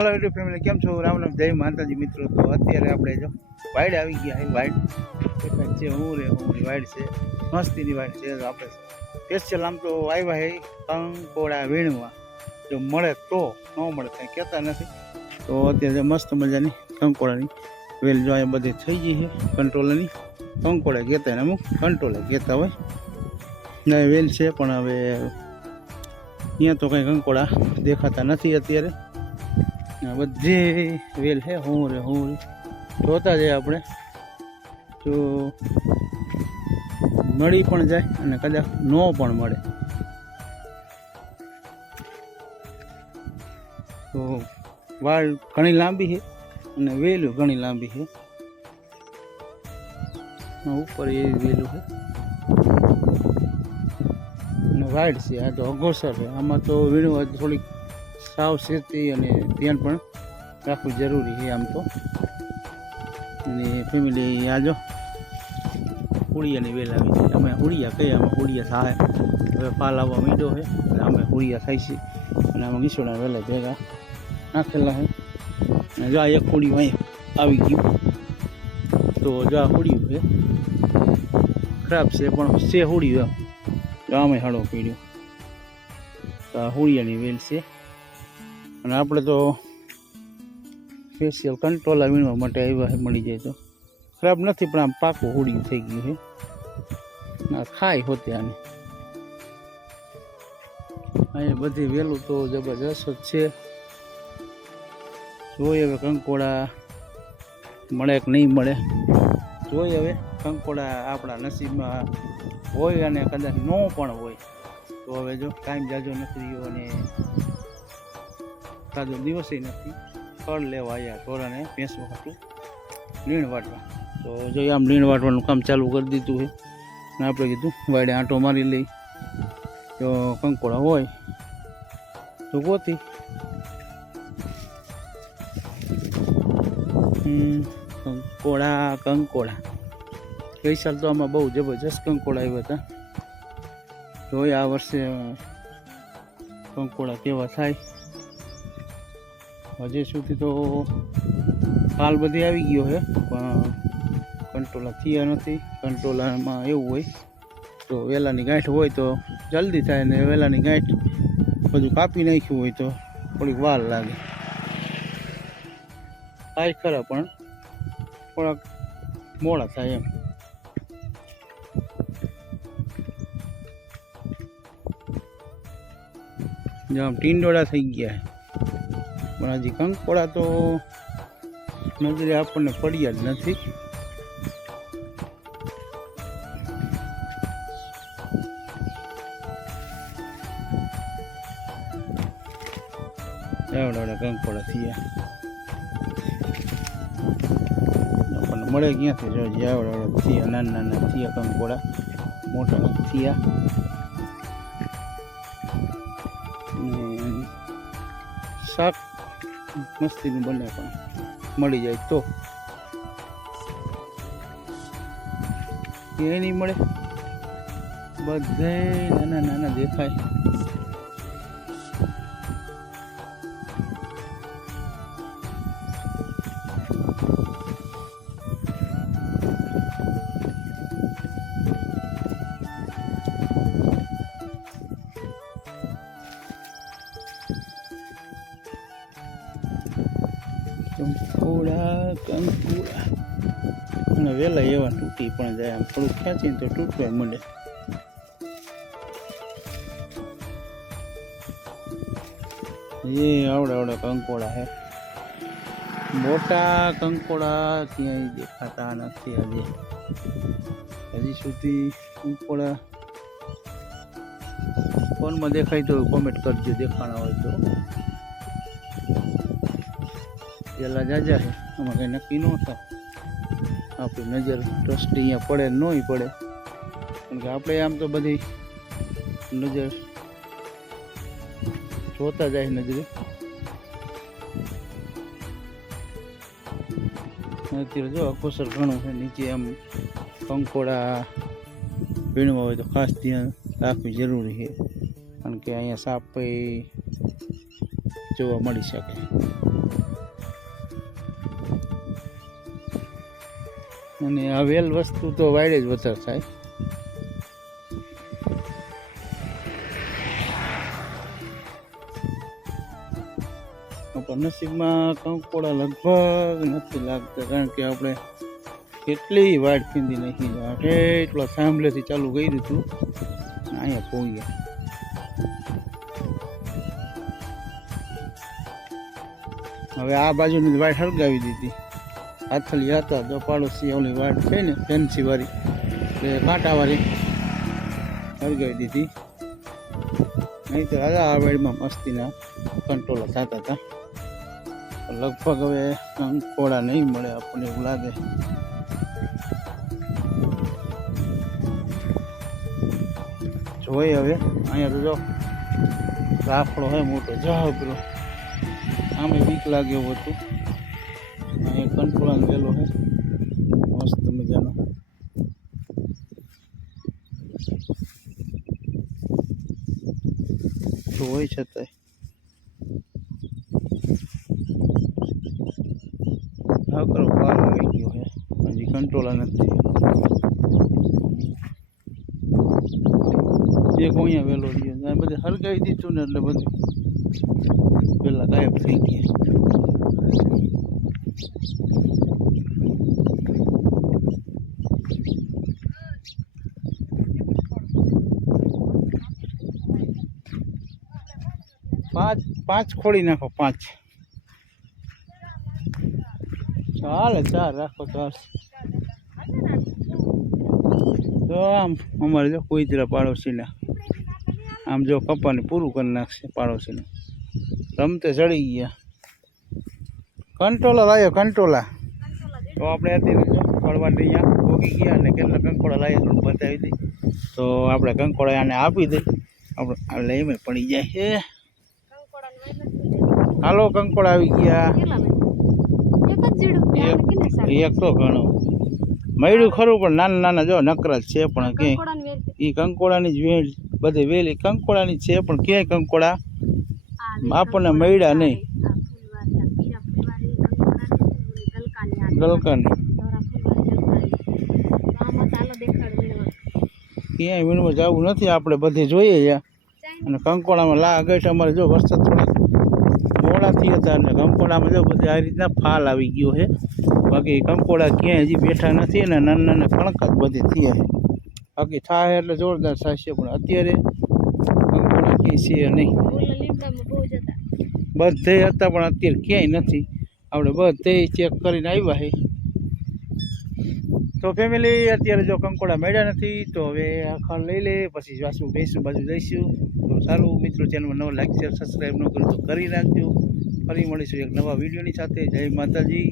Hello YouTube family કેમ છો? રામ રામ. જય માતાજી, મિત્રો. તો અત્યારે આપણે જો વાઇડ આવી ગયા વાઇડ છે. હું રે, હું વાઇડ છે. મસ્તીની વાઇડ છે. આપણે સ્પેશિયલ આમ તો આવ્યા હે કંકોડા વીણવા. જો મળે તો ન મળે કંઈ કહેતા નથી. તો અત્યારે મસ્ત મજાની કંકોડાની વેલ જો અહીંયા બધી થઈ ગઈ છે. કંટ્રોલની કંકોડા કહેતા ને અમુક. કંટ્રોલે કહેતા હોય. ને વેલ છે, પણ હવે અહીંયા તો કંઈ કંકોડા દેખાતા નથી અત્યારે. બધી વેલ છે હું રે હું રે. જોતા જઈએ આપણે. તો મળી પણ જાય અને કદાચ ન પણ મળે. તો વાળ ઘણી લાંબી છે અને વેલું ઘણી લાંબી છે. ઉપર એ વેલું છે. અને વાઇડ છે, આ તો અઘોસર છે. આમાં તો વીણવા થોડીક સાવચેતી અને ધ્યાન પણ રાખવું જરૂરી છે આમ તો. અને ફેમિલી આ જો હોળિયાની વેલ આવી છે. અમે હોળિયા કહીએ અમે હોળિયા થાય. હવે પાલ આવવા માંડ્યો છે. અને અમે હોળિયા થાય છે. અને આમાં ગીસોડા વેલા ભેગા નાખેલા છે. અને જો આ એક હોળિયું અહીં આવી ગયું. તો જો આ હોળિયું છે. ખરાબ છે, પણ છે હોળિયું એમ. જો આમે હાડો પીડ્યો. તો આ હોળિયાની વેલ છે. અને આપણે તો સ્પેશિયલ કંટ્રોલ વીણવા માટે આવ્યા મળી જાય તો. ખરાબ નથી, પણ આમ પાકું હોળિયું થઈ ગયું છે ખાય હોતે આને. અહીંયા બધી વેલું તો જબરજસ્ત જ છે. જોઈએ હવે કંકોડા મળે કે નહીં મળે. જોઈએ હવે કંકોડા આપણા નસીબમાં હોય અને કદાચ ન પણ હોય. તો હવે જો ટાઈમ જાજો નથી રહ્યો અને કાદો દિવસે નથી. ફળ લેવા આવ્યા ઢોરાને ભેંસવા હતું. લીણ વાટવા. તો જો આમ લીણ વાટવાનું કામ ચાલુ કરી દીધું છે. ને આપણે કીધું વાડે આંટો મારી લઈ. તો કંકોડા હોય, તો ગોતી. કંકોડા કંકોડા. ગઈ સાલ તો આમાં બહુ જબરજસ્ત કંકોડા આવ્યા હતા. જોઈએ આ વર્ષે કંકોડા કેવા થાય. હજી સુધી તો હાલ બધી આવી ગયો છે, પણ કંટ્રોલર થયા નથી. કંટ્રોલરમાં એવું હોય. તો વેલાની ગાંઠ હોય તો જલ્દી થાય, ને વેલાની ગાંઠ બધું કાપી નાખ્યું હોય તો થોડીક વાર લાગે. થાય ખરા પણ થોડાક મોડા થાય એમ. જો આમ ટીંડોળા થઈ ગયા પણ હજી કંકોડા તો નજરે આપણને પડ્યા જ નથી. કંકોડા થયા. આપણને મળે ક્યાંથી? જો એવડા થયા, નાના નાના થયા કંકોડા, મોટા થયા. શાક મસ્તીનું બને પણ મળી જાય તો. એ નહીં મળે. બધે નાના નાના દેખાય. કંકોડા કંકોડા અને વહેલા એવા તૂટી પણ જાય, આમ થોડુંક ખેંચીને તો તૂટવા મળે એ આવડા આવડા કંકોડા હે. મોટા કંકોડા ક્યાંય દેખાતા નથી હજી હજી સુધી કંકોડા ફોનમાં દેખાય તો કોમેન્ટ કરજો, દેખાણા હોય તો. પેલા જાજા છે. આમાં કંઈ નક્કી ન થાય આપણી નજર ટ્રસ્ટી અહીંયા પડે નોય પડે. કારણ કે આપણે આમ તો બધી નજર જોતા જાય નજરે. અત્યારે જો અકોસર ઘણું છે, નીચે આમ કંકોડા ભીણવા હોય તો ખાસ ધ્યાન રાખવી જરૂરી છે. કારણ કે અહીંયા સાપ જોવા મળી શકે. અને આ વેલ વસ્તુ તો વાયડે જ વધારે થાય. પણ નસીબમાં કંકોડા લગભગ નથી લાગતા, કારણ કે આપણે કેટલી વાડ ફીંદી નાખી એટલા સાંભળેથી ચાલુ કર્યું હતું, અહીંયા પહોંચ્યા હવે આ બાજુની વાડ હળગાવી દીધી. હાથલી હતા જો પાડોશી ઓલી વાડ છે ને ફેન્સી વાળી એટલે કાંટાવાળી સળગાવી દીધી. નહીં તો રાજા આ વાડમાં મસ્તીના કંટ્રોલ થતા હતા. લગભગ હવે અંકોળા નહીં મળે આપણને એવું લાગે. જોઈએ હવે, અહીંયા તો જો રાફડો હે મોટો જબરો આમે બીક લાગે એવું હતું. અહીંયા કંટ્રોલ ગયેલો હે મસ્ત મજાનો તો હોય છતાંય હા કરો પાર આવી ગયો હે હજી કંટ્રોલ નથી એક અહીંયા વેલો રહ્યો આ બધે હરગાવી દીધું ને એટલે બધું પેલા ગાયબ થઈ ગયા પાંચ ખોડી નાખો, પાંચ. ચાલે ચાર રાખો, ચાલ. તો આમ, અમારે જો કોઈ તરફ પાડોશીને. આમ જો પપ્પાને પૂરું કરી નાખશે પાડોશીને. રમતે ચડી ગયા. કંટ્રોલર આવ્યો કંટ્રોલા તો આપણે અત્યારે ફળવા અહીંયા ભોગી ગયા અને કેટલા કંકોડા લાવીએ થોડું બતાવી દઈ તો આપણે કંકોડા આને આપી દઈ આપણે લઈને પડી જાય છે. હાલો કંકોડા આવી ગયા. એક તો ઘણું. મળ્યું ખરું પણ નાના નાના જો નકરા છે પણ કે એ કંકોડાની જ વેલ બધી વેલી કંકોડાની છે પણ ક્યાંય કંકોડા આપણને મળ્યા નહીં. ગલકાની ક્યાંય વીણમાં જવું નથી આપણે બધે જોઈએ યા અને કંકોડામાં લા ગઈ અમારે જો વરસાદ થોડા મોડા હતા અને કંકોડામાં જો બધે આ રીતના ફાલ આવી ગયો છે. બાકી કંકોડા ક્યાંય હજી બેઠા નથી અને નાના નાના કણક જ બધે થયા છે. બાકી થાય એટલે જોરદાર થશે પણ અત્યારે કંકોડા ક્યાંય છે નહીં. બધે હતા પણ અત્યારે ક્યાંય નથી. આપણે બધે ચેક કરીને આવ્યા છે. તો ફેમિલી અત્યારે જો કંકોડા મળ્યા નથી તો હવે આખા લઈ લે પછી જાશું બેસું બાજુ જઈશું. તો સારું મિત્રો ચેનલમાં નવો લાઈક શેર સબસ્ક્રાઈબ ન કર્યું તો કરી નાખજો ફરી મળીશું એક નવા વિડીયોની સાથે. જય માતાજી.